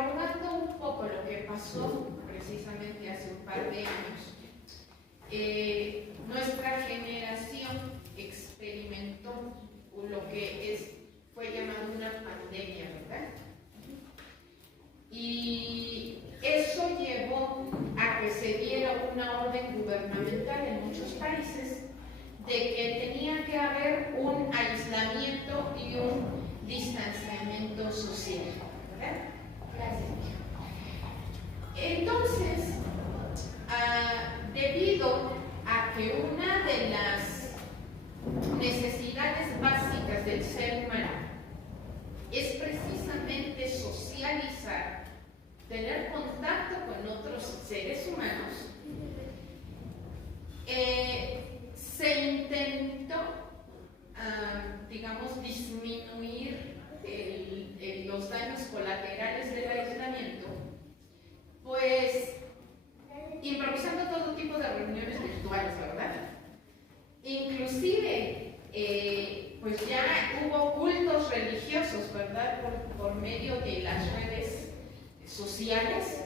recordando un poco lo que pasó precisamente hace un par de años, nuestra generación experimentó lo que fue llamado una pandemia, ¿verdad? Y eso llevó a que se diera una orden gubernamental en muchos países de que tenía que haber un aislamiento y un distanciamiento social, ¿verdad? Gracias. Entonces, debido a que una de las necesidades básicas del ser humano es precisamente socializar, tener contacto con otros seres humanos, se intentó, digamos, disminuir los daños colaterales del aislamiento, pues improvisando todo tipo de reuniones virtuales, ¿verdad? Inclusive, pues ya hubo cultos religiosos, ¿verdad? Por medio de las redes sociales,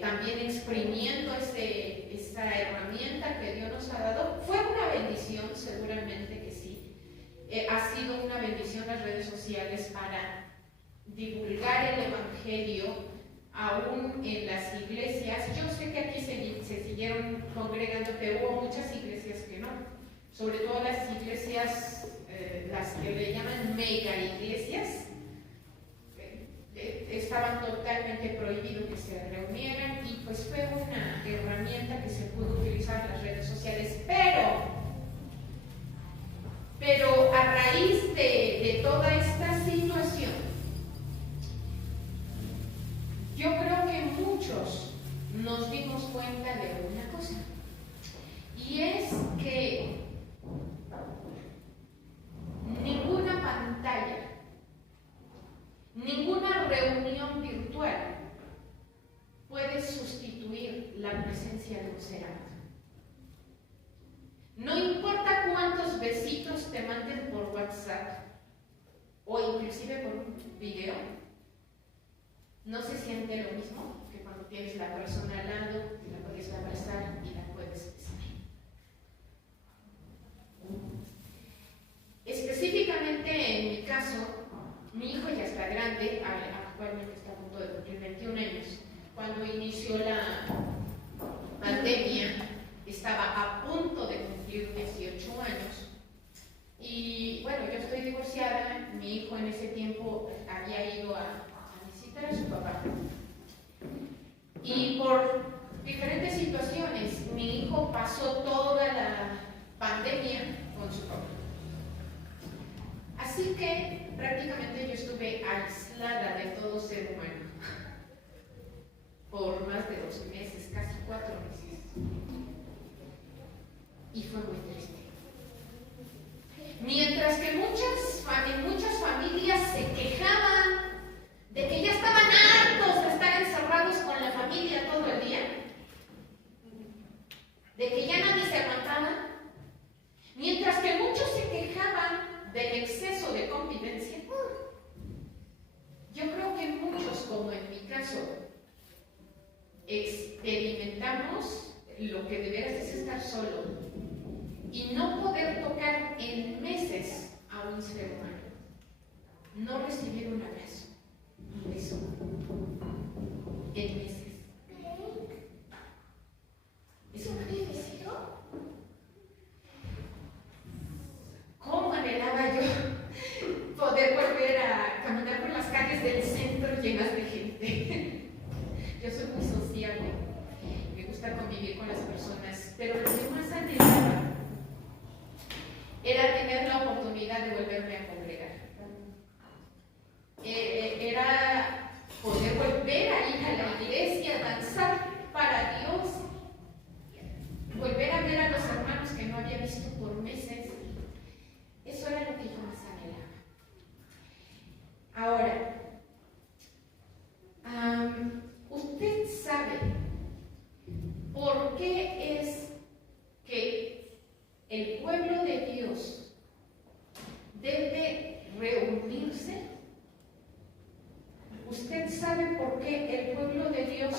también exprimiendo esa herramienta que Dios nos ha dado. Fue una bendición, seguramente que sí. Ha sido una bendición las redes sociales para divulgar el Evangelio, aún en las iglesias. Yo sé que aquí se siguieron congregando, pero hubo muchas iglesias que no. Sobre todo las iglesias, las que le llaman mega iglesias, estaban totalmente prohibidos que se reunieran, y pues fue una herramienta que se pudo utilizar en las redes sociales, pero a raíz de toda esta situación, yo creo que muchos nos dimos cuenta de una cosa, y es que ninguna pantalla, ninguna reunión virtual puede sustituir la presencia de un ser amado. No importa cuántos besitos te manden por WhatsApp o inclusive por un video, no se siente lo mismo que cuando tienes la persona al lado, y la puedes abrazar y la puedes besar. Específicamente en mi caso, mi hijo ya está grande, actualmente está a punto de cumplir 21 años. Cuando inició la pandemia, estaba a punto de cumplir 18 años. Y bueno, yo estoy divorciada, mi hijo en ese tiempo había ido a visitar a su papá. Y por diferentes situaciones, mi hijo pasó toda la pandemia con su papá. Así que prácticamente yo estuve aislada de todo ser humano por más de 2 meses, casi 4 meses. Y fue muy triste. Mientras que muchas familias se quejaban de que ya estaban hartos de estar encerrados con la familia todo el día, de que ya nadie se aguantaba, mientras que muchos se quejaban del exceso de convivencia, yo creo que muchos, como en mi caso, experimentamos lo que de veras es estar solo y no poder tocar en meses a un ser humano, no recibir un abrazo, un beso, en meses. Es muy difícil. ¿Cómo anhelaba yo poder volver a caminar por las calles del centro llenas de gente? Yo soy muy sociable, me gusta convivir con las personas, pero lo que más anhelaba era tener la oportunidad de volverme a congregar. Era poder volver a ir a la iglesia, danzar para Dios, volver a ver a los hermanos que no había visto por meses. Eso era lo que yo más anhelaba. Ahora, usted sabe por qué es que el pueblo de Dios debe reunirse. ¿Usted sabe por qué el pueblo de Dios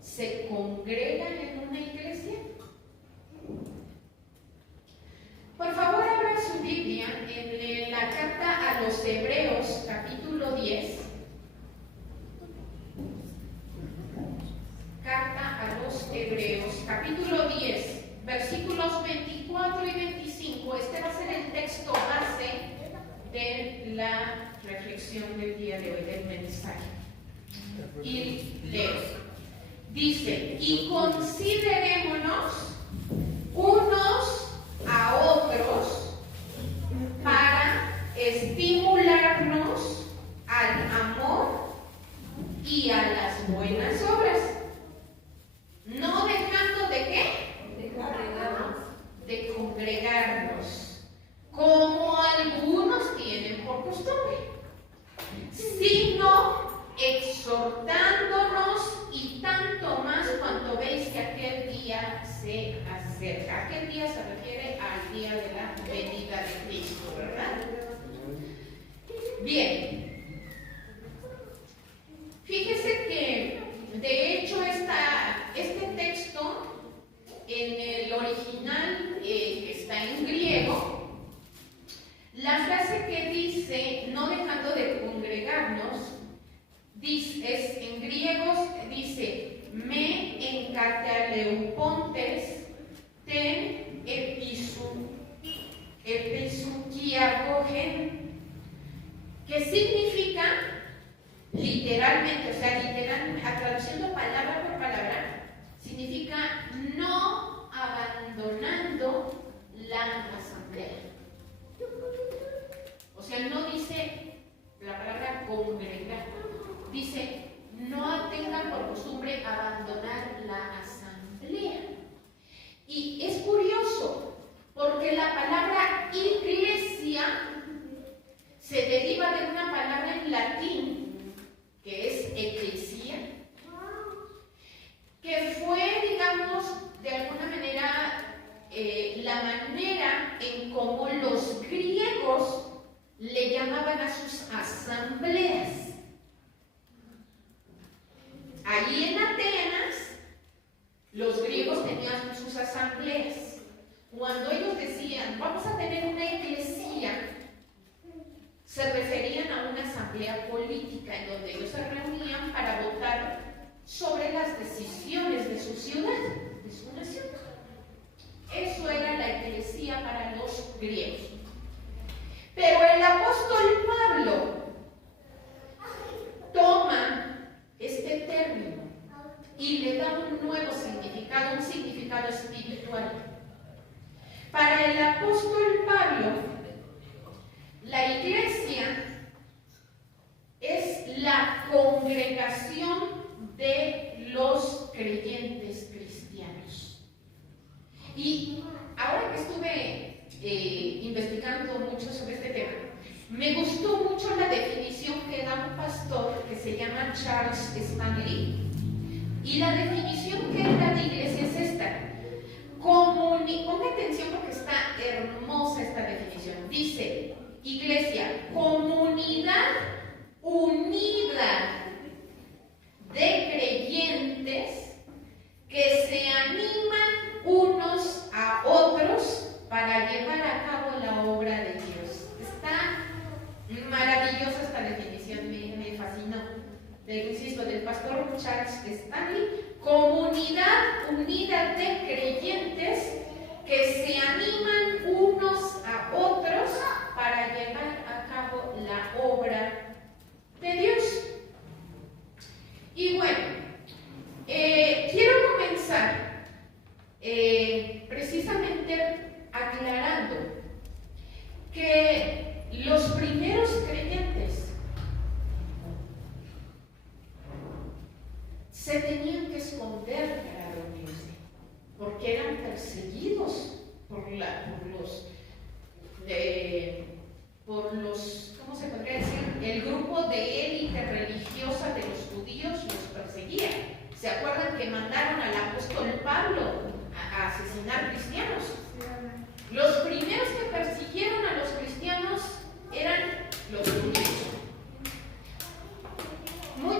se congrega en una iglesia? Por favor, abra su Biblia en la carta a los Hebreos, capítulo 10. Carta a los Hebreos, capítulo 10, versículos 24 y 25. Este va a ser el texto base de la reflexión del día de hoy, del mensaje. Y leo. Dice: y considerémonos unos a otros para estimularnos al amor y a las buenas obras, no dejando de ¿qué? De congregarnos, como algunos tienen por costumbre, sino exhortándonos, y tanto más cuanto veis que aquel día se acerca. Aquel día se refiere al día de la venida de Cristo, ¿verdad? Bien. Fíjese que, de hecho, este texto, en el original que está en griego, la frase que dice, no dejando de congregarnos, en griegos dice, me enkataleupontes ten episukiagogen, que significa literalmente, o sea, traduciendo palabra por palabra, significa no abandonando la asamblea. O sea, no dice la palabra congregar, dice no tengan por costumbre abandonar la asamblea. Y es curioso, porque la palabra iglesia se deriva de una palabra en latín, que es ecclesia, que fue, digamos, de alguna manera, la manera en cómo los griegos le llamaban a sus asambleas. Allí en Atenas, los griegos tenían sus asambleas. Cuando ellos decían, vamos a tener una iglesia, se referían a una asamblea política en donde ellos se reunían para votar sobre las decisiones de su ciudad, de su nación. Eso era la iglesia para los griegos. Pero el apóstol Pablo toma este término y le da un nuevo significado, un significado espiritual. Para el apóstol Pablo, la iglesia es la congregación de los creyentes cristianos. Y ahora que estuve investigando mucho sobre este tema, me gustó mucho la definición que da un pastor que se llama Charles Stanley. Y la definición que él da de iglesia es esta. Ponga atención porque está hermosa esta definición. Dice, iglesia, comunidad unida de creyentes que se animan unos a otros para llevar a cabo la obra de Dios. Está maravillosa esta definición, me fascinó. Insisto, del pastor Charles Stanley, comunidad unida de creyentes que se animan unos a otros para llevar a cabo la obra de Dios. Y bueno, quiero comenzar precisamente aclarando que los primeros creyentes se tenían que esconder para reunirse, porque eran perseguidos por los, ¿cómo se podría decir? El grupo de élite religiosa de los judíos los perseguía. ¿Se acuerdan que mandaron al apóstol Pablo a asesinar cristianos? Los primeros que persiguieron a los cristianos eran los judíos. Muy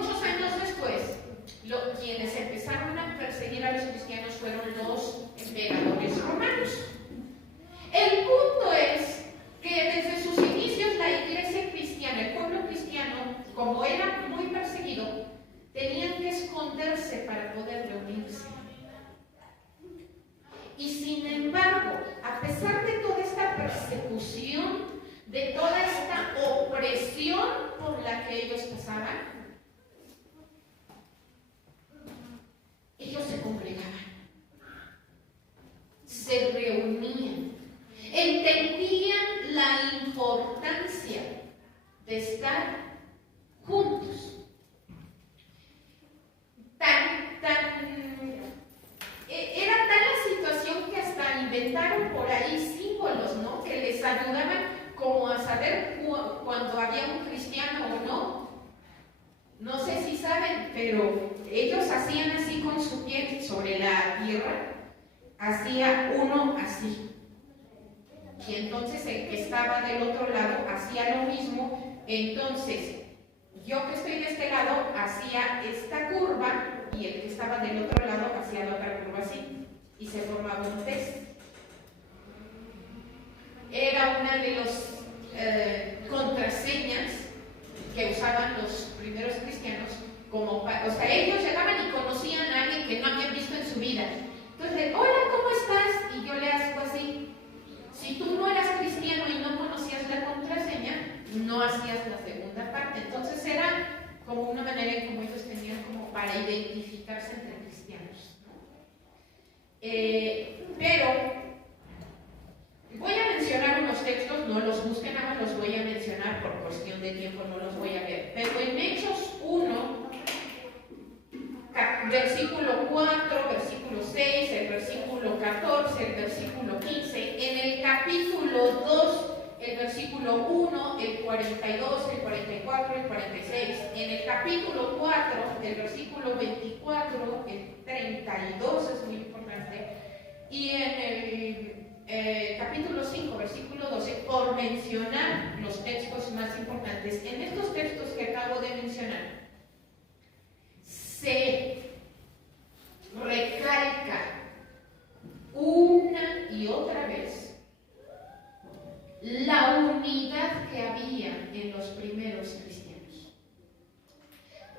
esconderse para poder reunirse. Y sin embargo, a pesar de toda esta persecución, de toda esta opresión por la que ellos pasaban, ellos se congregaban, se reunían, entendían la importancia de estar juntos. Era tal la situación que hasta inventaron por ahí símbolos, ¿no?, que les ayudaban como a saber cuando había un cristiano o no. No sé si saben, pero ellos hacían así con su pie sobre la tierra, hacía uno así. Y entonces el que estaba del otro lado hacía lo mismo. Entonces, yo que estoy de este lado hacía esta curva y el que estaba del otro lado hacía la otra curva así. Y se formaba un test. Era una de las contraseñas que usaban los primeros cristianos. O sea, ellos llegaban y conocían a alguien que no habían visto en su vida. Entonces, hola, ¿cómo estás? Y yo le hago así. Si tú no eras cristiano y no conocías la contraseña, no hacías la segunda parte. Entonces era como una manera en como ellos tenían como para identificarse entre cristianos, ¿no? Pero voy a mencionar unos textos, no los busquen, nada más los voy a mencionar por cuestión de tiempo, no los voy a ver. Pero en Hechos 1, versículo 4, versículo 6, el versículo 14, el versículo 15, en el capítulo 2, el versículo 1, el 42, el 44, el 46, en el capítulo 4, el versículo 24, el 32 es muy importante, y en el capítulo 5, versículo 12, por mencionar los textos más importantes. En estos textos que acabo de mencionar, se recalca una y otra vez la unidad que había en los primeros cristianos.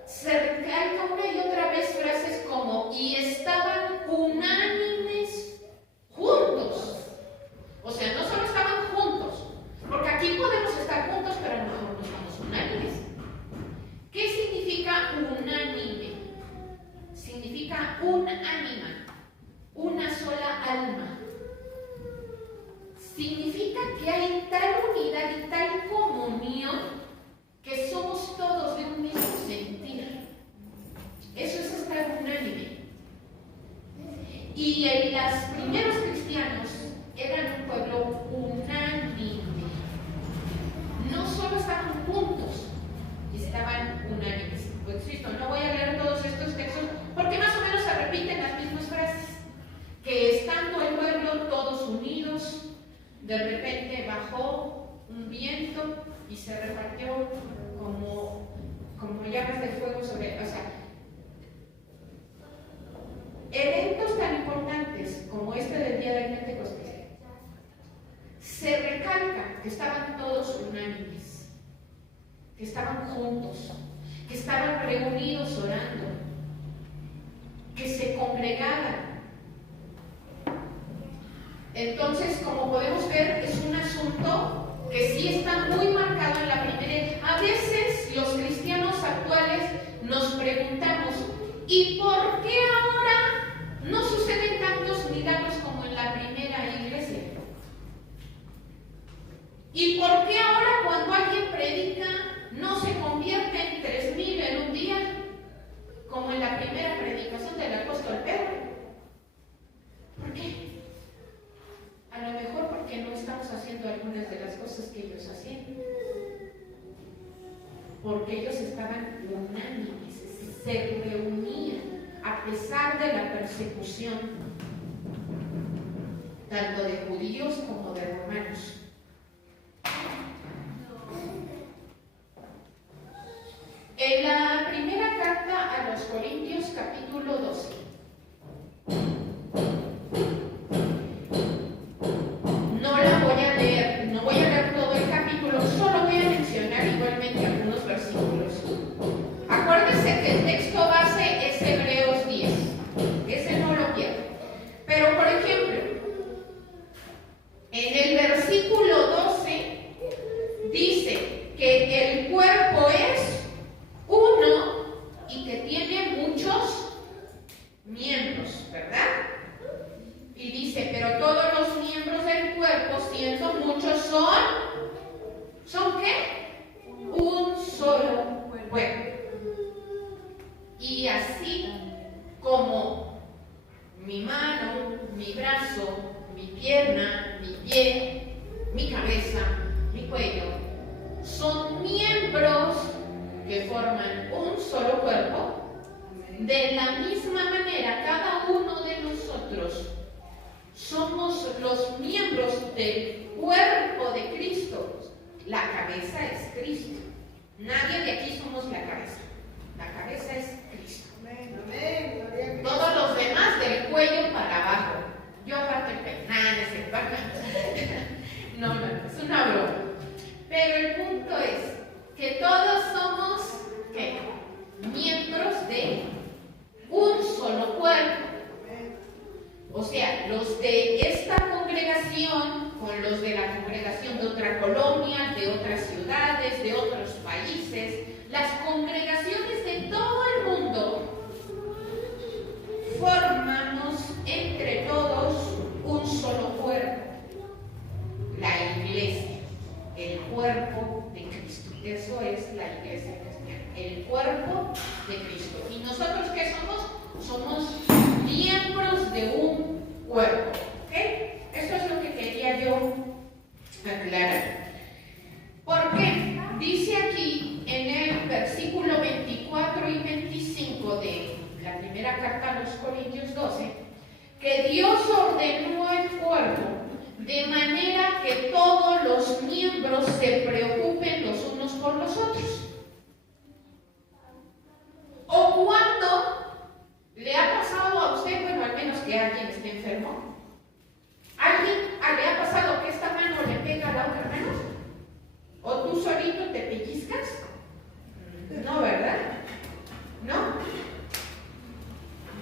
Se recalca una y otra vez frases como y estaban unánimes juntos. O sea, no solo estaban juntos, porque aquí podemos estar juntos, pero a lo mejor no estamos unánimes. ¿Qué significa unánime? Significa un ánima, una sola alma. Significa que hay tal unidad y tal comunión que somos todos de un mismo sentir. Eso es estar unánime. Y los primeros cristianos eran un pueblo unánime. No solo estaban juntos, estaban unánimes. Pues insisto, no voy a leer todos estos textos porque más o menos se repiten las mismas frases. Que estando el pueblo todos unidos, de repente bajó un viento y se repartió como llamas de fuego sobre... O sea, eventos tan importantes como este del día del Pentecostés, se recalca que estaban todos unánimes, que estaban juntos, que estaban reunidos orando, que se congregaban. Entonces, como podemos ver, es un asunto que sí está muy marcado en la primera. A veces los cristianos actuales nos preguntamos, ¿y por qué ahora no suceden tantos milagros como en la primera iglesia? ¿Y por qué ahora cuando alguien predica no se convierte en 3,000 en un día como en la primera predicación del apóstol Pedro? ¿Por qué? A lo mejor porque no estamos haciendo algunas de las cosas que ellos hacían. Porque ellos estaban unánimes, se reunían a pesar de la persecución, tanto de judíos como de romanos. En la primera carta a los Corintios, capítulo 12. No la voy a leer, no voy a leer todo el capítulo, solo voy a mencionar igualmente algunos versículos. Acuérdense que el texto base es el Y así como mi mano, mi brazo, mi pierna, mi pie, mi cabeza, mi cuello, son miembros que forman un solo cuerpo, de la misma manera cada uno de nosotros somos los miembros del cuerpo de Cristo. La cabeza es Cristo. Nadie de aquí somos la cabeza. La cabeza es Cristo. Todos los demás del cuello para abajo. Yo aparte peinanes, el barco. No, es una broma. Pero el punto es que todos somos, ¿qué? Miembros de un solo cuerpo. O sea, los de esta congregación con los de la congregación de otra colonia, de otras ciudades, de otros países, las congregaciones de todo el mundo, formamos entre todos un solo cuerpo, la iglesia, el cuerpo de Cristo. Eso es la iglesia cristiana, el cuerpo de Cristo. ¿Y nosotros qué somos? Somos miembros de un cuerpo. ¿Ok? Esto es lo que quería yo aclarar. ¿Por qué? Dice aquí en el versículo 24 y 25 de la primera carta a los Corintios 12, que Dios ordenó el cuerpo de manera que todos los miembros se preocupen los unos por los otros. ¿O cuando le ha pasado a usted, bueno, al menos que alguien esté enfermo? ¿Alguien le ha pasado que esta mano le pega a la otra mano? ¿O tú solito te pellizcas? No, ¿verdad? ¿No?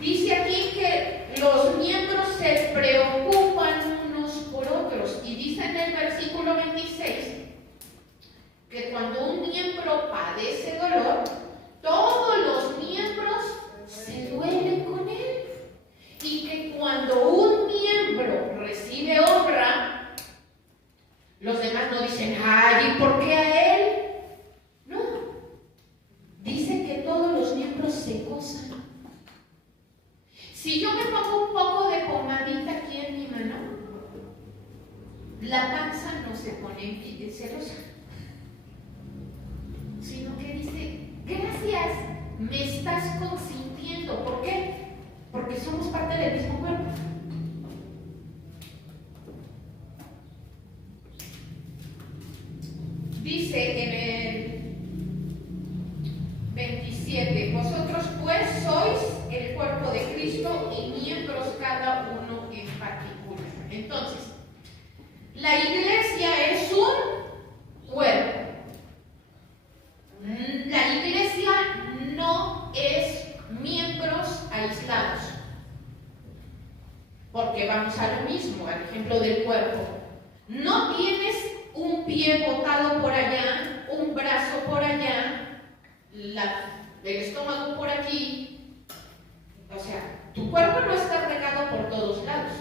Dice aquí que los miembros se preocupan unos por otros. Y dice en el versículo 26 que cuando un miembro padece dolor, todos los miembros se duelen con él. Y que cuando un miembro recibe honra, los demás no dicen, ay, ¿y por qué a él? No. Dice que todos los miembros se gozan. Si yo me pongo un poco de pomadita aquí en mi mano, la panza no se pone celosa, sino que dice, gracias, me estás consintiendo. ¿Por qué? Porque somos parte del mismo cuerpo. Dice en el 27, vosotros pues sois el cuerpo de Cristo y miembros cada uno en particular. Entonces, la iglesia es un cuerpo. La iglesia no es miembros aislados, porque vamos a lo mismo, al ejemplo del cuerpo. No tienes un pie botado por allá, un brazo por allá, el estómago por aquí. O sea, tu cuerpo no está regado por todos lados,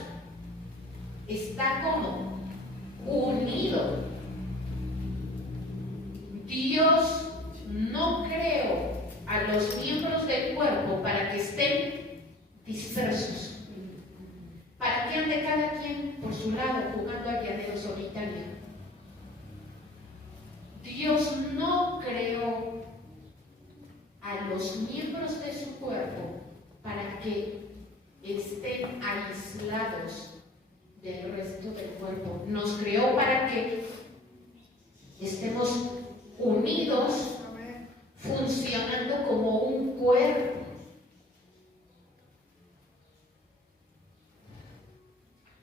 está como unido. Dios no creó a los miembros del cuerpo para que estén dispersos, para que ande cada quien por su lado jugando al llanero solitario. Dios no creó a los miembros de su cuerpo para que estén aislados del resto del cuerpo. Nos creó para que estemos unidos, funcionando como un cuerpo.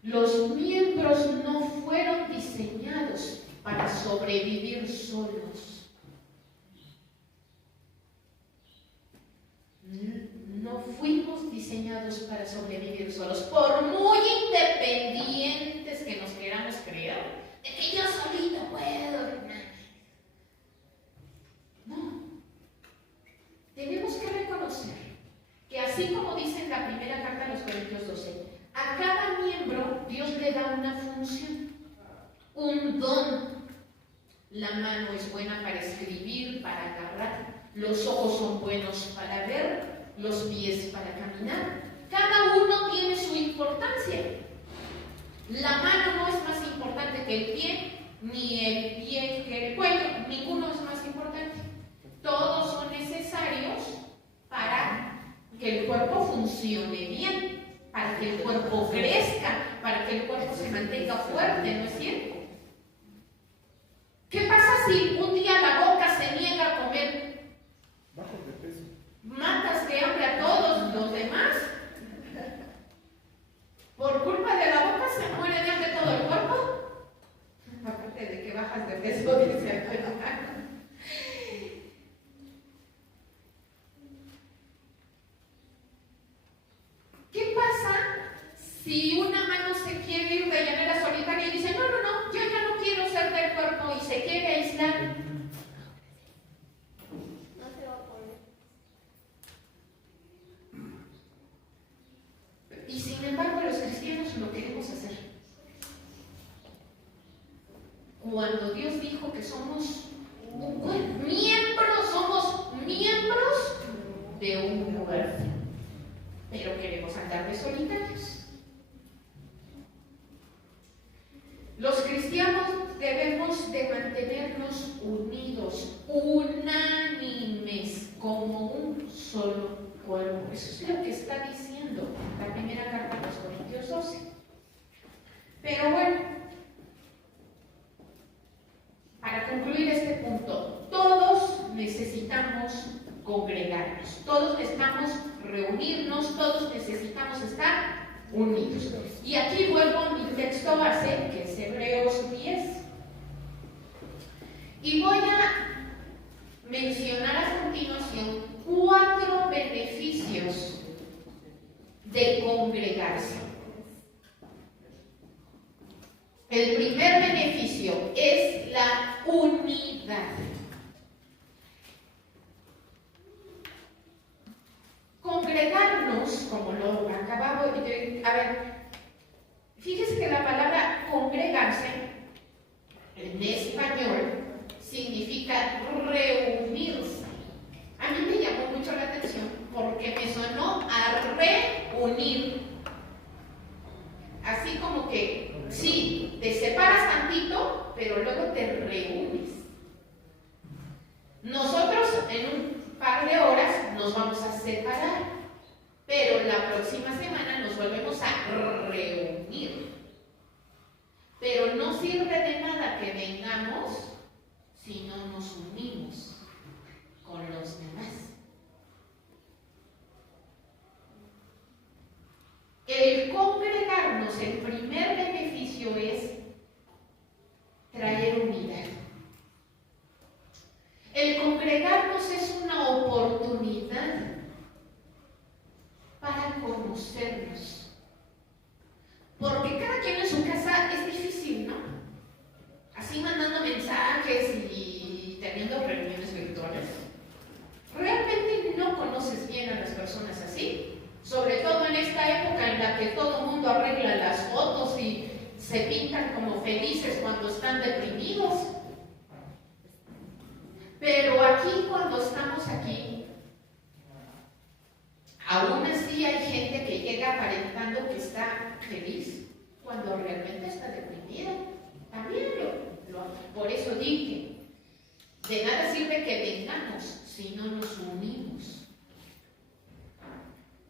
Los miembros no fueron diseñados para sobrevivir solos. No fuimos diseñados para sobrevivir solos, por muy independientes que nos queramos creer, de que yo solito puedo. No. Tenemos que reconocer que así como dice en la primera carta a los Corintios 12, a cada miembro Dios le da una función, un don. La mano es buena para escribir, para agarrar, los ojos son buenos para ver, los pies para caminar. Cada uno tiene su importancia. La mano no es más importante que el pie, ni el pie que el cuello. Ninguno es más importante. Todos son necesarios para que el cuerpo funcione bien, para que el cuerpo crezca, para que el cuerpo se mantenga fuerte, ¿no es cierto? ¿Qué pasa si un día la boca se niega a comer? Bajos de peso. Matas de hambre a todos los demás. Por culpa de la boca se muere de hambre todo el cuerpo. Aparte de que bajas de peso, dice el hermano. ¿Qué pasa si una mano se quiere ir de llanera solitaria y dice, no, yo ya no quiero ser del cuerpo y se quiere aislar? No se va a poder. Y sin embargo los cristianos lo queremos hacer. Cuando Dios dijo que somos somos miembros de un cuerpo, pero queremos andar de solitarios. Los cristianos debemos de mantenernos unidos, unánimes, como un solo cuerpo. Eso es lo que está diciendo la primera carta a los Corintios 12. Pero bueno, para concluir este punto, todos necesitamos congregarnos, todos necesitamos reunirnos, todos necesitamos estar unidos. Y aquí vuelvo a mi texto base, que es Hebreos 10. Y voy a mencionar a continuación 4 beneficios de congregarse. El primer beneficio es la unidad. Congregarnos, como lo acabamos de... A ver, fíjese que la palabra congregarse en español significa reunirse. A mí me llamó mucho la atención porque me sonó a reunir. Así como que, sí, te separas tantito, pero luego te reúnes. Nosotros en un par de horas nos vamos a separar, pero la próxima semana nos volvemos a reunir. Pero no sirve de nada que vengamos si no nos unimos con los demás. El congregarnos, el primer beneficio es traer unidad. El congregarnos es una oportunidad para conocernos. Porque cada quien en su casa es difícil, ¿no? Así mandando mensajes y teniendo reuniones virtuales. Realmente no conoces bien a las personas así. Sobre todo en esta época en la que todo el mundo arregla las fotos y se pintan como felices cuando están deprimidos. Pero aquí, cuando estamos aquí, aún así hay gente que llega aparentando que está feliz cuando realmente está deprimida. También por eso dije, de nada sirve que vengamos si no nos unimos.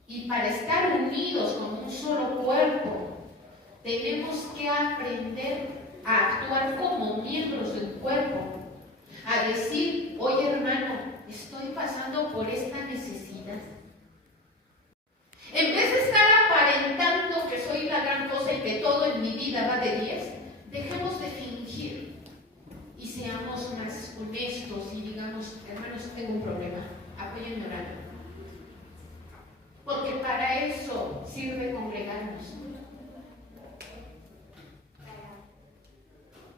Y para estar unidos como un solo cuerpo, tenemos que aprender a actuar como miembros del cuerpo. A decir, oye hermano, estoy pasando por esta necesidad. En vez de estar aparentando que soy la gran cosa y que todo en mi vida va de 10, dejemos de fingir y seamos más honestos y digamos, hermanos, tengo un problema, apóyenme orando. Porque para eso sirve congregarnos.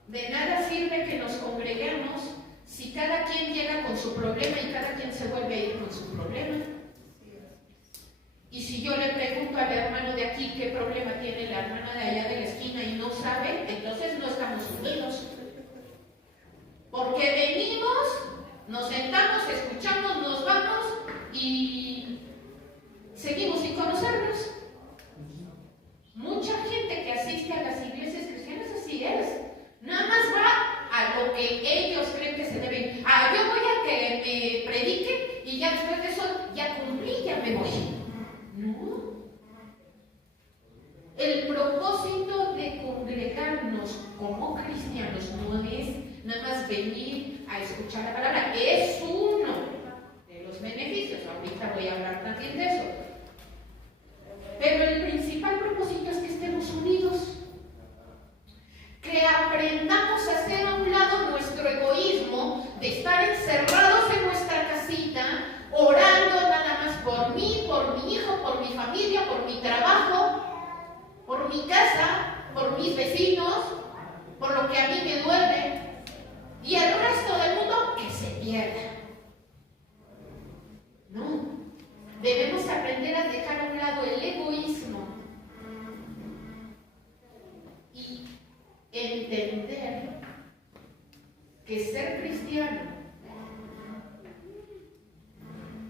De nada sirve que nos congreguemos si cada quien llega con su problema y cada quien se vuelve a ir con su problema. Y si yo le pregunto al hermano de aquí qué problema tiene la hermana de allá de la esquina y no sabe, entonces no estamos unidos. Porque venimos, nos sentamos, escuchamos, nos vamos y me voy. No. El propósito de congregarnos como cristianos no es nada más venir a escuchar la palabra, es uno de los beneficios. Ahorita voy a hablar también de eso. Pero el principal propósito es que estemos unidos, que aprendamos a hacer a un lado nuestro egoísmo de estar encerrados en nuestra casita, orando nada más por mí, por mi hijo, por mi familia, por mi trabajo, por mi casa, por mis vecinos, por lo que a mí me duele, y el resto del mundo que se pierda. No, debemos aprender a dejar a un lado el egoísmo y entender que ser cristiano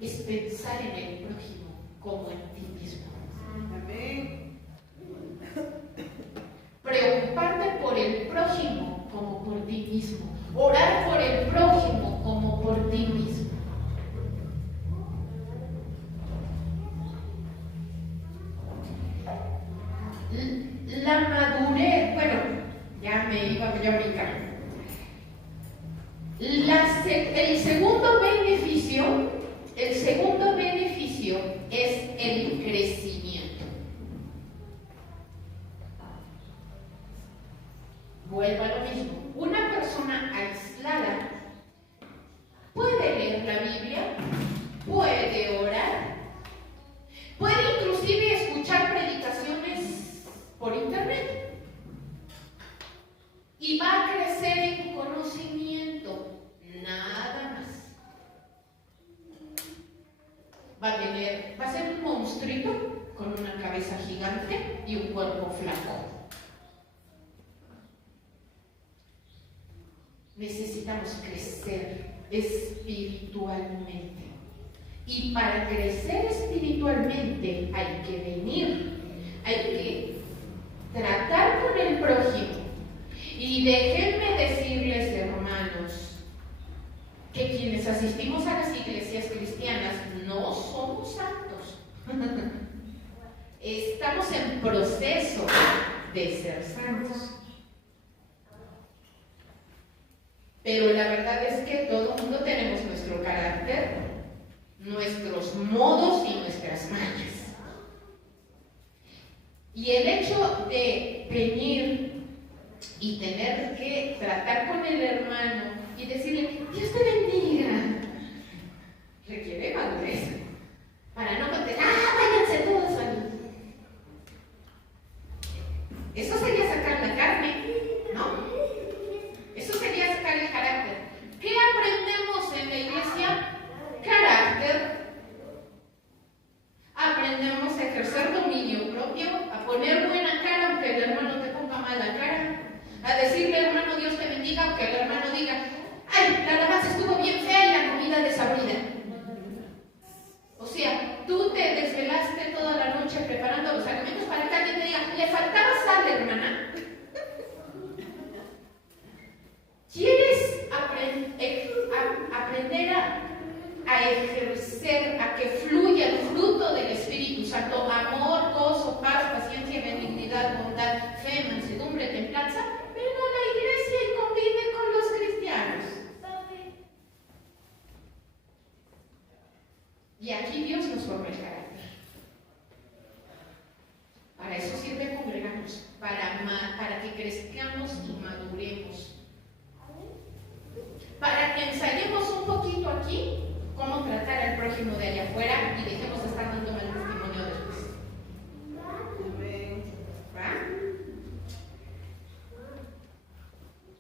es pensar en el prójimo como en ti mismo. Amén. Preocuparte por el prójimo como por ti mismo. Orar por el prójimo como por ti mismo. La madurez, bueno, ya me iba a brincar. El segundo beneficio es el crecimiento. Vuelvo a lo mismo. Una persona aislada puede leer la Biblia, puede orar, puede inclusive escuchar predicaciones por internet y va a crecer en conocimiento, nada más. Va a ser un monstruito con una cabeza gigante y un cuerpo flaco. Necesitamos crecer espiritualmente. Y para crecer espiritualmente hay que venir, hay que tratar con el prójimo. Y déjenme decirles, hermanos, que quienes asistimos a las iglesias cristianas no somos santos. Estamos en proceso de ser santos. Pero la verdad es que todo el mundo tenemos nuestro carácter, nuestros modos y nuestras mañas. Y el hecho de venir y tener que tratar con el hermano y decirle, Dios te bendiga, requiere madurez para no contestar, váyanse todos ahí. Eso sería sacar la carne, ¿no? Eso sería sacar el carácter. ¿Qué aprendemos en la iglesia? Carácter. Aprendemos a ejercer dominio propio, a poner buena cara aunque el hermano te ponga mala cara, a decirle, hermano, Dios te bendiga, aunque el hermano diga, ay, la alabanza estuvo bien fea y la comida desabrida. O sea, tú te desvelaste toda la noche preparando los alimentos para que alguien te diga, le faltaba sal, hermana. ¿Quieres aprender a ejercer, a que fluya el fruto del Espíritu Santo? Amor, gozo, paz, paciencia, benignidad, bondad, fe, mansedumbre, templanza. Ven a la iglesia y convive con los cristianos. Y aquí Dios nos forma el carácter. Para eso sirve congregarnos, para que crezcamos y maduremos. Para que ensayemos un poquito aquí cómo tratar al prójimo de allá afuera y dejemos de estar dando mal testimonio después. ¿Va?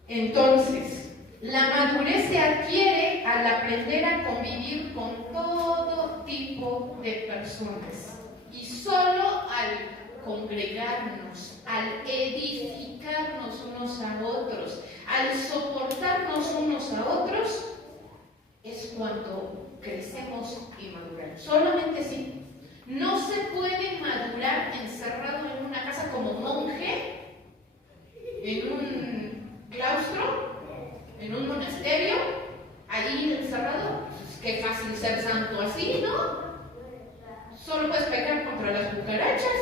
Entonces, la madurez se adquiere al aprender a convivir con todo tipo de personas. Y solo al congregarnos, al edificarnos unos a otros, al soportarnos unos a otros, es cuando crecemos y maduramos. Solamente sí. No se puede madurar encerrado en una casa como monje, en un claustro, en un monasterio, ahí encerrado. Pues qué fácil ser santo así, ¿no? puedes pecar contra las cucarachas.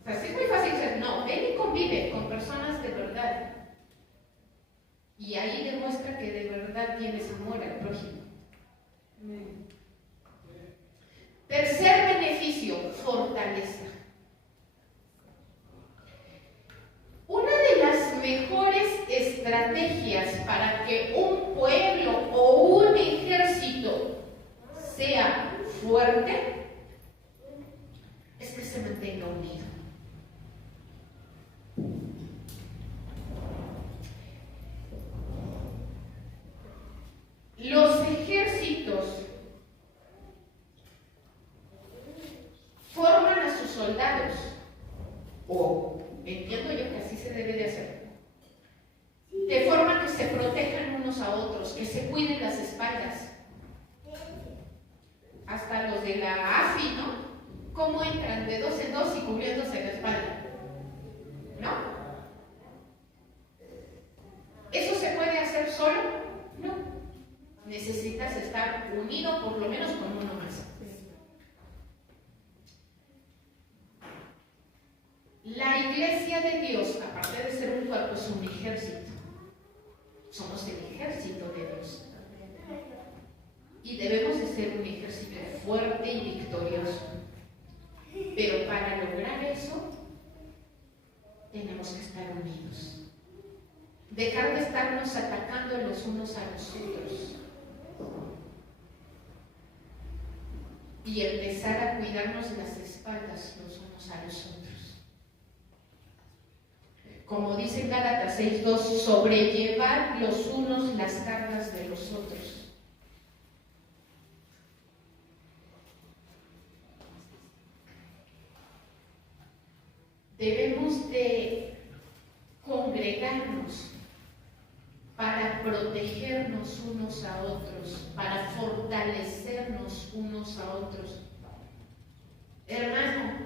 O sea, sí es muy fácil decir, no, ven y convive con personas de verdad. Y ahí demuestra que de verdad tienes amor al prójimo. Tercer beneficio, fortaleza. Una de las mejores estrategias para que un pueblo o un ejército sea fuerte es que se mantenga unido. Los ejércitos forman a sus soldados, o entiendo yo que así se debe de hacer, de forma que se protejan unos a otros, que se cuiden las espaldas. Hasta los de la AFI, ¿no? ¿Cómo entran de dos en dos y cubriéndose la espalda? ¿No? ¿Eso se puede hacer solo? No. Necesitas estar unido por lo menos con uno más. La iglesia de Dios, aparte de ser un cuerpo, es un ejército. Somos el ejército de Dios. Y debemos de ser un ejército fuerte y victorioso. Pero para lograr eso, tenemos que estar unidos. Dejar de estarnos atacando los unos a los otros. Y empezar a cuidarnos las espaldas los unos a los otros. Como dice en Gálatas 6:2, sobrellevar los unos las cargas de los otros. Debemos de congregarnos para protegernos unos a otros, para fortalecernos unos a otros. Hermano,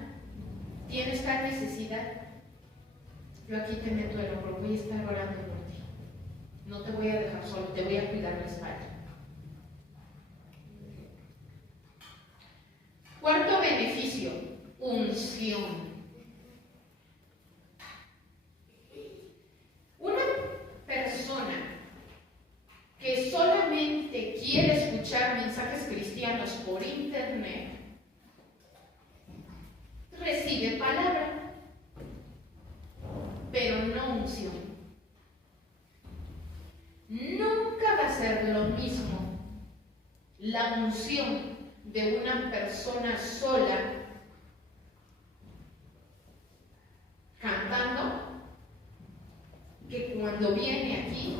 ¿tienes esta necesidad? Yo aquí te meto el hombro, voy a estar orando por ti. No te voy a dejar solo, te voy a cuidar la espalda. Cuarto beneficio, unción. Una persona que solamente quiere escuchar mensajes cristianos por internet recibe palabra, pero no unción. Nunca va a ser lo mismo la unción de una persona sola cantando que cuando viene aquí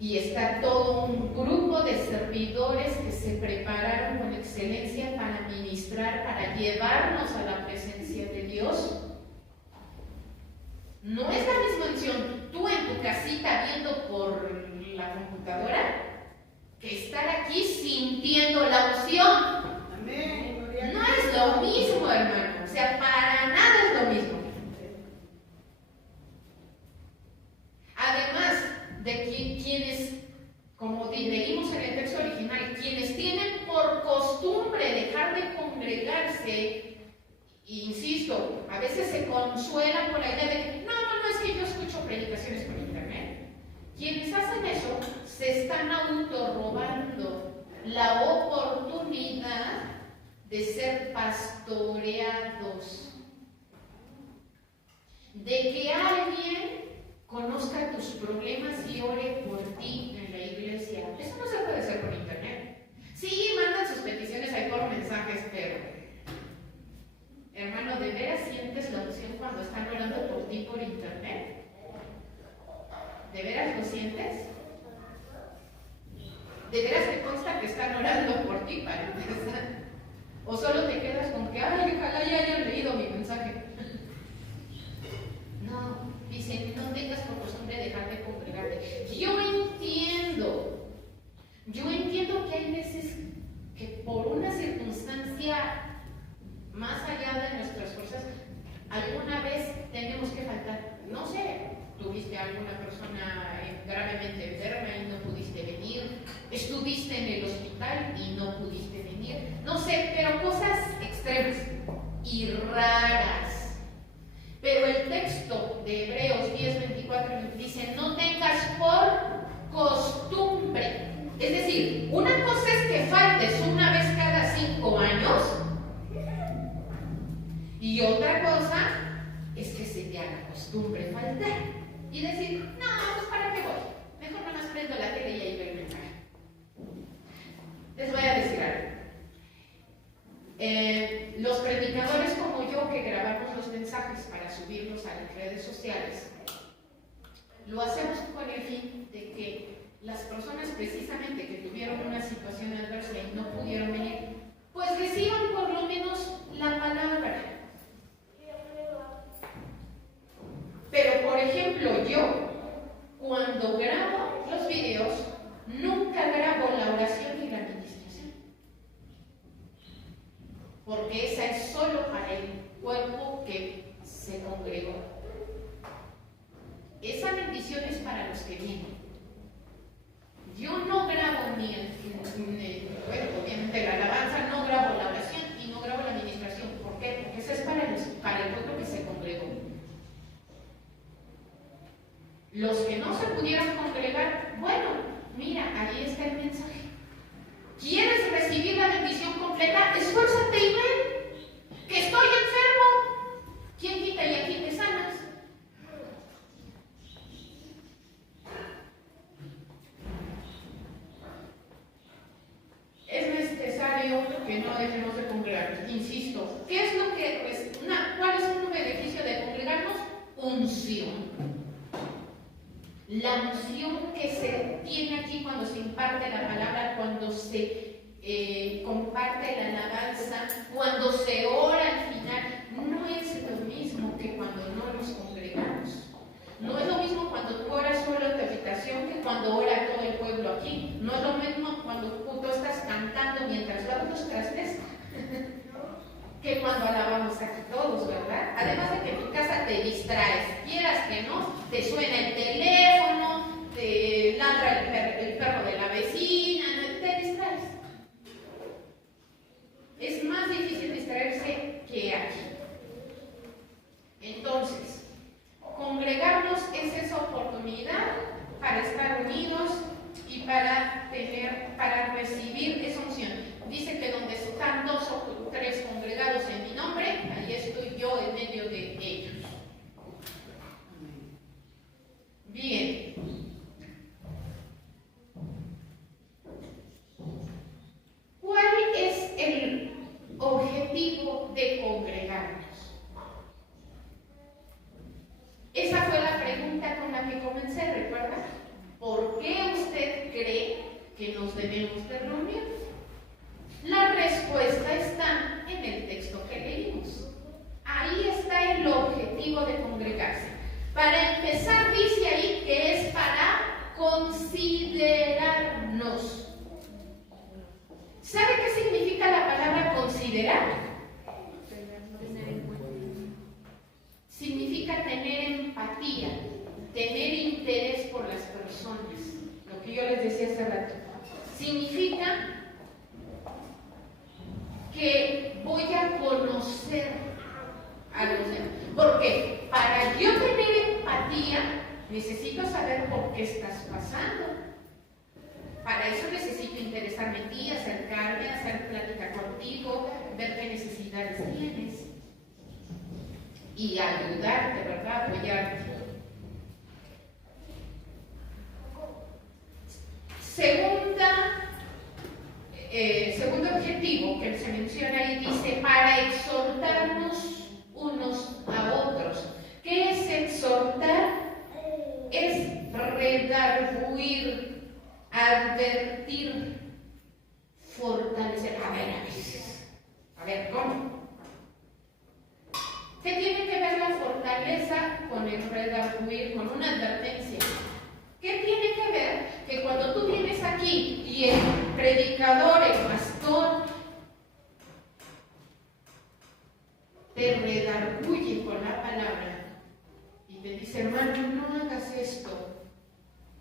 y está todo un grupo de servidores que se prepararon con excelencia para ministrar, para llevarnos a la presencia de Dios. No es la misma unción tú en tu casita viendo por la computadora que estar aquí sintiendo la unción. Amén. No es lo mismo, hermano. O sea, para nada es lo mismo. Además de quienes, como leímos en el texto original, quienes tienen por costumbre dejar de congregarse, insisto, a veces se consuelan por la idea de que no, es que yo escucho predicaciones por internet. Quienes hacen eso se están autorrobando la oportunidad de ser pastoreados, de que alguien conozca tus problemas y ore por ti en la iglesia. Eso no se puede hacer por internet. Sí, mandan sus peticiones ahí por mensajes, pero hermano, ¿de veras sientes la unción cuando están orando por ti por internet? ¿De veras lo sientes? ¿De veras te consta que están orando por ti para empezar? ¿O solo te quedas con que, ay, ojalá ya hayan leído mi mensaje? No, dicen, no tengas por costumbre dejar de congregarte. Yo entiendo que hay veces que por una circunstancia más allá de nuestras fuerzas, alguna vez tenemos que faltar. No sé, tuviste a alguna persona gravemente enferma y no pudiste venir, estuviste en el hospital y no pudiste venir, no sé, pero cosas y raras. Pero el texto de Hebreos 10:24 dice, no tengas por costumbre. Es decir, una cosa es que faltes una vez cada 5 años y otra cosa es que se te haga costumbre faltar y decir, no, pues ¿para qué voy? Mejor nada más prendo la tele y ahí veo el mensaje. Les voy a decir algo. Los predicadores como yo que grabamos los mensajes para subirlos a las redes sociales, lo hacemos con el fin de que las personas precisamente que tuvieron una situación adversa y no pudieron venir, pues reciban por lo menos la palabra. Pero por ejemplo yo, cuando grabo los videos, nunca grabo la oración ni la administración, porque esa es solo para el cuerpo que se congregó. Esa bendición es para los que vienen. Yo no grabo bueno, obviamente la alabanza, no grabo la oración y no grabo la administración. ¿Por qué? Porque esa es para el pueblo que se congregó. Los que no se pudieron congregar, bueno, mira, ahí está el mensaje. ¿Quieres recibir la bendición completa? Esfuérzate y ven, que estoy enfermo. ¿Quién quita y aquí te sanas? Es necesario que no dejemos de congregarnos. Insisto, ¿qué es lo que cuál es un beneficio de congregarnos? Unción. La unción que se tiene aquí cuando se imparte la palabra, cuando se comparte la alabanza, cuando se ora al final, no es lo mismo que cuando no nos congregamos. No es lo mismo cuando tú oras solo en tu habitación que cuando ora todo el pueblo aquí. No es lo mismo cuando tú estás cantando mientras lavas los trastes que cuando alabamos aquí todos, ¿verdad? Además de que en tu casa te distraes, quieras que no, te suena el teléfono, te ladra el perro de la vecina, te distraes. Es más difícil distraerse que aquí. Entonces, congregarnos es esa oportunidad para estar unidos y para recibir esa unción. Dice que donde están 2 o 3 congregados en mi nombre, ahí estoy yo en medio de ellos. Bien. ¿Cuál es el objetivo de congregarnos? Esa fue la pregunta con la que comencé, ¿recuerda? ¿Por qué usted cree que nos debemos de reunir? La respuesta está en el texto que leímos. Ahí está el objetivo de congregarse. Para empezar, dice ahí que es para considerarnos. ¿Sabe qué significa la palabra considerar? Significa tener empatía, tener interés por las personas. Lo que yo les decía hace rato. Significa que voy a conocer a los demás. ¿Por qué? Para yo tener empatía, necesito saber por qué estás pasando. Para eso necesito interesarme en ti, acercarme, hacer plática contigo, ver qué necesidades tienes y ayudarte, ¿verdad? Apoyarte. Segundo objetivo que se menciona ahí dice para exhortarnos unos a otros. ¿Qué es exhortar? Es redarguir, advertir, fortalecer. A ver, ¿cómo? ¿Qué tiene que ver la fortaleza con el redarguir, con una advertencia? ¿Qué tiene que ver? Que cuando tú vienes aquí y el predicador, el pastor, te redarguye con la palabra y te dice, hermano, no hagas esto,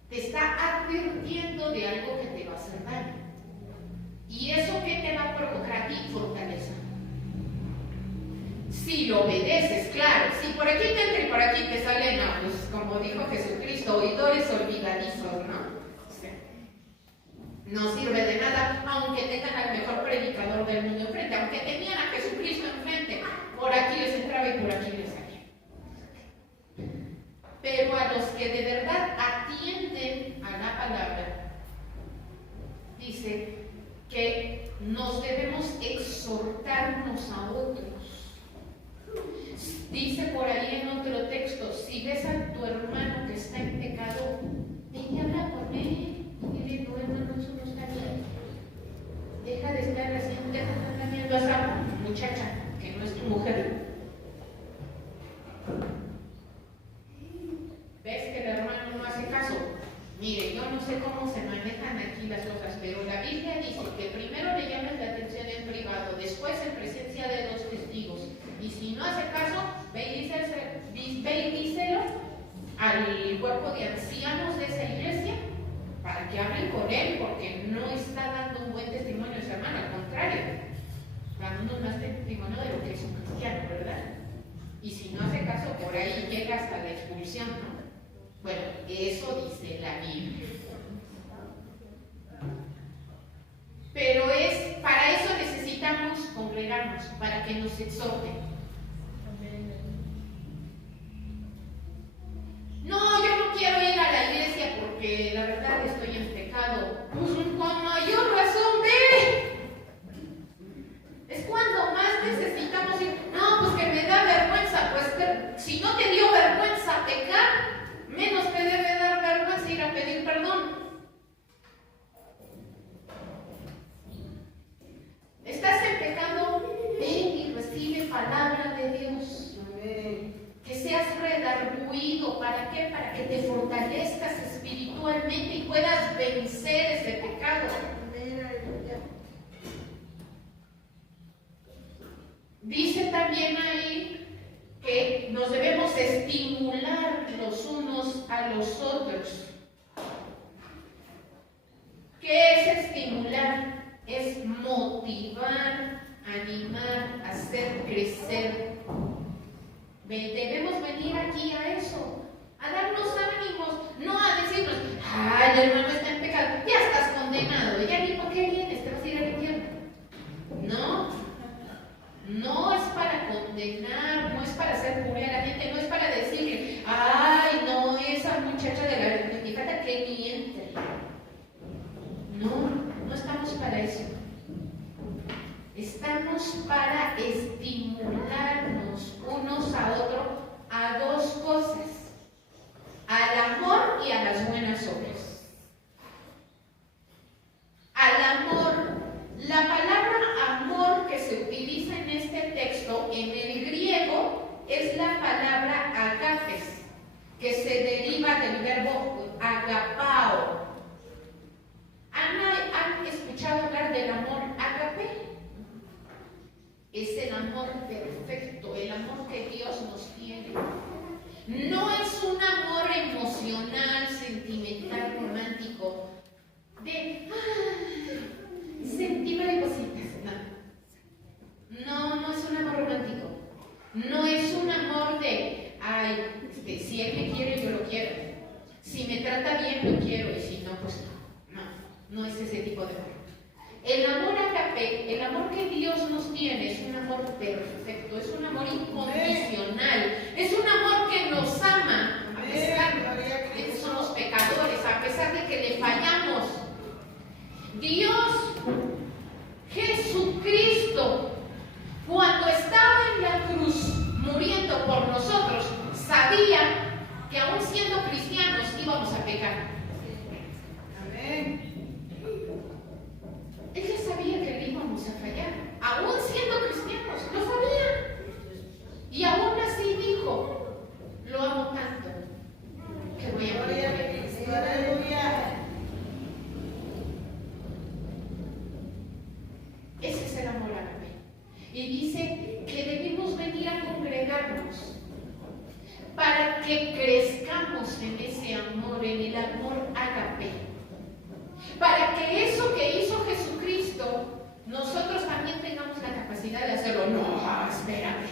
te está advirtiendo de algo que te va a hacer daño. ¿Y eso qué te va a provocar a ti? Fortaleza. Si lo obedeces, claro. Si por aquí te entra y por aquí te sale, no, pues como dijo Jesucristo, oidores olvidadizos, ¿no? No sirve de nada, aunque tengan al mejor predicador del mundo enfrente, aunque tenían a Jesucristo enfrente, por aquí les entraba y por aquí les salía. Pero a los que de verdad atienden a la palabra, dice que nos debemos exhortar unos a otros. Dice por ahí en otro texto, si ves a tu hermano que está en pecado, ven y habla con él. Dile, no, hermano, eso no está bien. Deja de estar haciendo, deja de estar viendo a esa muchacha que no es tu mujer. ¿Ves que el hermano no hace caso? Mire, yo no sé cómo se manejan aquí las cosas, pero la Biblia dice que primero le llames la atención en privado, después en presencia de dos testigos. Y si no hace caso, ve y díselo al cuerpo de ancianos de esa iglesia para que hablen con él, porque no está dando un buen testimonio ese hermano, al contrario, dando más testimonio de lo que es un cristiano, ¿verdad? Y si no hace caso, por ahí llega hasta la expulsión, ¿no? Bueno, eso dice la Biblia. Pero para eso necesitamos congregarnos, para que nos exhorten. No, yo no quiero ir a la iglesia porque la verdad estoy en pecado. Pues con mayor razón, ve. Es cuando más necesitamos ir. No, pues que me da vergüenza. Pues si no te dio vergüenza pecar, menos te debe dar vergüenza ir a pedir perdón. ¿Estás en pecado? Ven y recibe palabra de Dios. Que seas redarguido. ¿Para qué? Para que te fortalezcas espiritualmente y puedas vencer ese pecado. Dice también ahí que nos debemos estimular los unos a los otros. ¿Qué es estimular? Es motivar, animar, hacer crecer. Debemos venir aquí a eso, a darnos ánimos, no a decirnos, ay, el hermano está en pecado, ya estás condenado, ya ni por qué vienes, te vas a ir al infierno. No es para condenar, no es para hacer puré a la gente, no es para decirle, ay, no, esa muchacha de mi casa que miente. No estamos para eso. Estamos para estimularnos unos a otros a dos cosas, al amor y a las buenas obras. Al amor, la palabra amor que se utiliza en este texto en el griego es la palabra agapes, que se deriva del verbo agapao. ¿Han escuchado hablar del amor ágape? Es el amor perfecto, el amor que Dios nos tiene. No es un amor emocional, sentimental, romántico, de sentir maripositas. No es un amor romántico. No es un amor de, ay, si él me quiere, yo lo quiero. Si me trata bien, lo quiero, y si no, pues no es ese tipo de amor. El amor ágape, el amor que Dios nos tiene, es un amor perfecto, es un amor incondicional, es un amor que nos ama, a pesar de que somos pecadores, a pesar de que le fallamos. Dios, Jesucristo, cuando estaba en la cruz muriendo por nosotros, sabía que aún siendo cristianos íbamos a pecar. Amén. Él ya sabía que le íbamos a fallar, aún siendo cristianos, lo sabía. Y aún así dijo, lo amo tanto, que voy a morir. Ese es el amor ágape. Y dice que debemos venir a congregarnos para que crezcamos en ese amor, en el amor ágape. Para que eso que hizo Jesucristo, nosotros también tengamos la capacidad de hacerlo. No, espérame.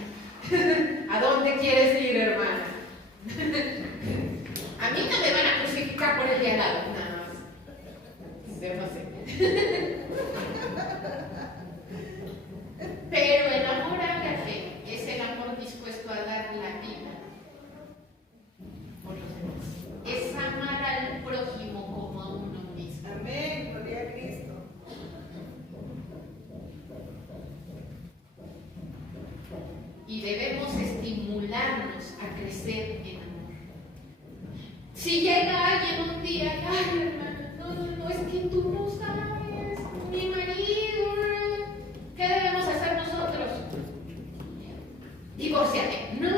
¿A dónde quieres ir, hermana? A mí no me van a crucificar por el de al lado, nada más. No sé. Pero el amor ágape es el amor dispuesto a dar la vida por los demás. Es amar al prójimo como a uno mismo. Amén, gloria a Cristo. Y debemos estimularnos a crecer en amor. Si llega alguien un día, ay hermano, no, es que tú no sabes, mi marido, ¿qué debemos hacer nosotros? Divórciate. No,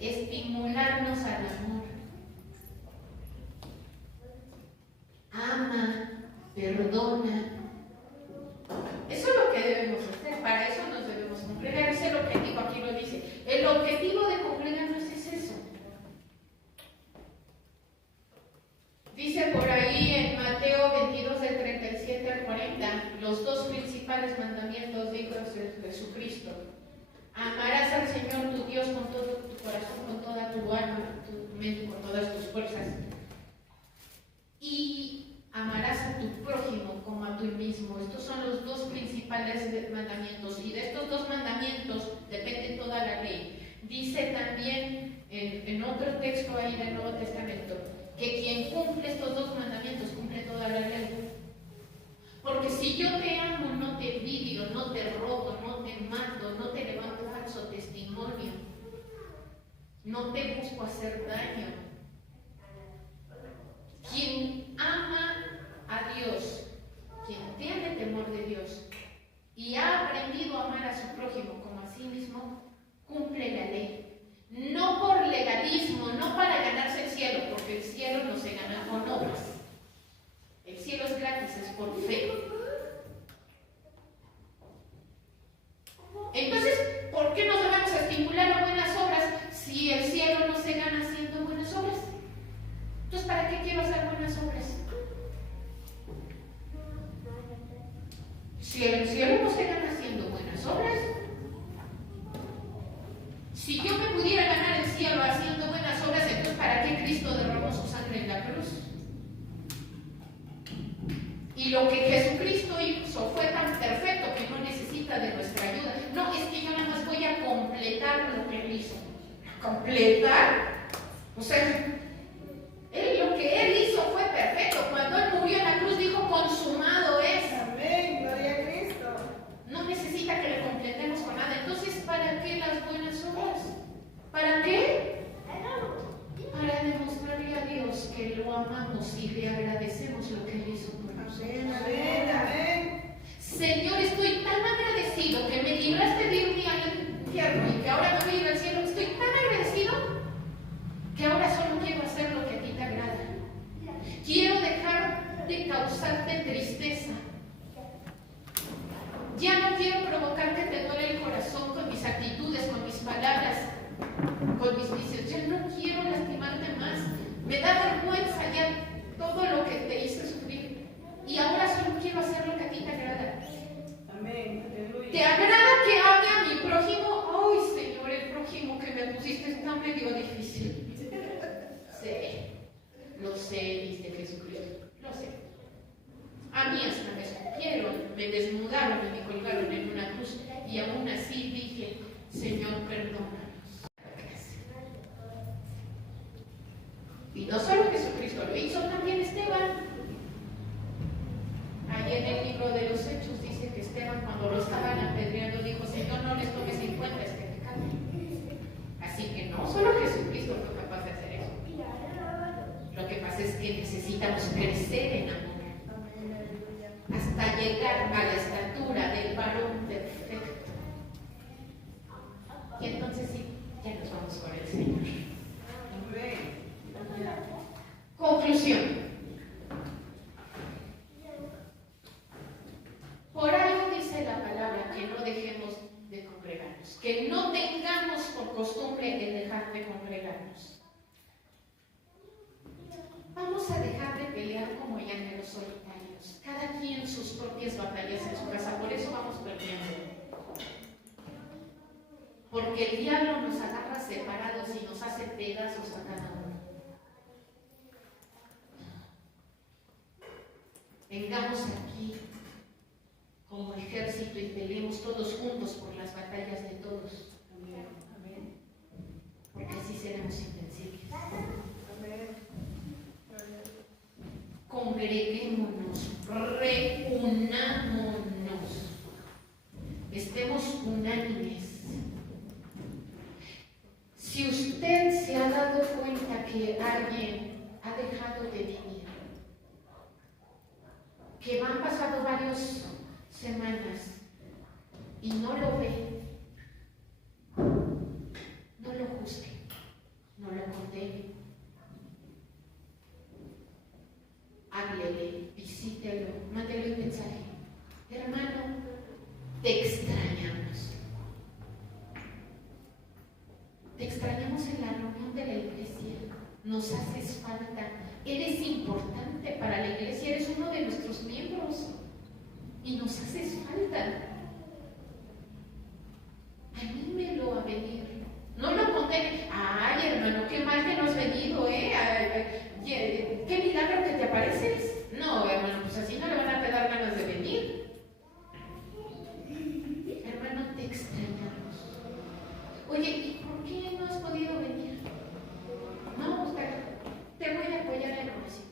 estimularnos al amor. Ama, perdona. Eso es lo que debemos hacer, para eso nos debemos congregar. Ese es el objetivo, aquí lo dice. El objetivo de congregarnos es eso. Dice por ahí en Mateo 22, del 37 al 40, los dos principales mandamientos dijo Jesucristo. Amarás al Señor tu Dios con todo tu corazón, con toda tu alma, tu mente, con todas tus fuerzas. Y amarás a tu prójimo como a ti mismo. Estos son los dos principales mandamientos. Y de estos dos mandamientos depende toda la ley. Dice también en otro texto ahí del Nuevo Testamento que quien cumple estos dos mandamientos cumple toda la ley. Porque si yo te amo, no te envidio, no te robo, no te mato, no te levanto falso testimonio, no te busco hacer daño. Quien ama a Dios, quien tiene temor de Dios y ha aprendido a amar a su prójimo como a sí mismo, cumple la ley. No por legalismo, no para ganarse el cielo, porque el cielo no se gana con obras. El cielo es gratis, es por fe. Entonces, ¿por qué nos vamos a estimular a buenas obras si el cielo no se gana haciendo buenas obras? Entonces, ¿para qué quiero hacer buenas obras? Si el cielo no se gana haciendo buenas obras, si yo me pudiera ganar el cielo haciendo buenas obras, entonces ¿para qué Cristo derramó su sangre en la cruz? Y lo que Jesucristo hizo fue tan perfecto que no necesita de nuestra ayuda. No, es que yo nada más voy a completar lo que Él hizo. ¿Completar? O sea, lo que Él hizo fue perfecto. Cuando Él murió en la cruz dijo, consumado es. Amén, gloria a Cristo. No necesita que le completemos con nada. Entonces, ¿para qué las buenas obras? ¿Para qué? Para demostrarle a Dios que lo amamos y le agradecemos lo que Él hizo por nosotros. Amén, amén, amén. Señor, estoy tan agradecido que me libraste de irme al infierno y que ahora me voy a ir al cielo. Estoy tan agradecido que ahora solo quiero hacer lo que a ti te agrada. Quiero dejar de causarte tristeza. Ya no quiero provocar que te duele el corazón con mis actitudes, con mis palabras, con mis vicios. Ya no quiero lastimarte más. Me da vergüenza ya todo lo que te hice sufrir. Y ahora solo quiero hacer lo que a ti te agrada. Amén, aleluya. ¿Te agrada que hable a mi prójimo? Ay, Señor, el prójimo que me pusiste está medio difícil. Sí, lo sé, dice Jesucristo, lo sé. A mí hasta me escupieron, me desnudaron y me colgaron en una cruz. Y aún así dije, Señor, perdónanos. Gracias. Y no solo Jesucristo lo hizo, también Esteban. Ahí en el libro de los Hechos dice que Esteban, cuando lo estaban apedreando, dijo, Señor, no les tomes en cuenta este pecado. Así que no solo Jesucristo fue capaz de hacer eso. Lo que pasa es que necesitamos crecer en amor hasta llegar a la estatura del varón perfecto. Y entonces sí, ya nos vamos con el Señor. Conclusión. Por algo dice la palabra que no dejemos de congregarnos, que no tengamos por costumbre el dejar de congregarnos. Vamos a dejar de pelear como llaneros solitarios, cada quien sus propias batallas en su casa, por eso vamos perdiendo. Porque porque el diablo nos agarra separados y nos hace pedazos a cada uno. Vengamos aquí como ejército y peleemos todos juntos por las batallas de todos. Amén. Amén. Porque así seremos invencibles. Amén. Congreguémonos, reunámonos, estemos unánimes. Si usted se ha dado cuenta que alguien ha dejado de vivir, que han pasado varias semanas y no lo ve, no lo juzgue, no lo condene. Háblele, visítelo, mándele un mensaje. Hermano, te extrañamos. Te extrañamos en la reunión de la iglesia. Nos haces falta. Eres importante para la iglesia, eres uno de nuestros miembros. Y nos haces falta. Anímelo a venir. No lo condene. Ay, hermano, qué mal que no has venido, qué milagro que te apareces. No, hermano, pues así no le van a dar ganas de venir. Hermano, te extrañamos. Oye, ¿y por qué no has podido venir? No, pues te voy a apoyar en la oración.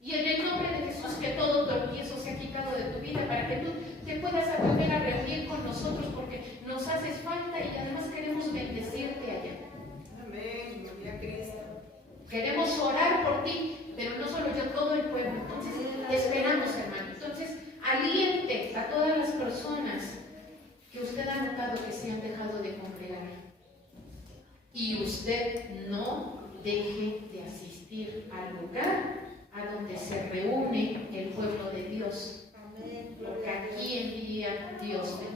Y en el nombre de Jesús, que todo tropiezo se ha quitado de tu vida para que tú te puedas volver a reunir con nosotros, porque nos haces falta y además queremos bendecirte allá. Amén. Gloria a Cristo. Queremos orar por ti, pero no solo yo, todo el pueblo. Entonces, te esperamos, hermano. Entonces, aliente a todas las personas que usted ha notado que se han dejado de congregar. Y usted no deje de asistir al lugar a donde se reúne el pueblo de Dios. Porque aquí en día Dios te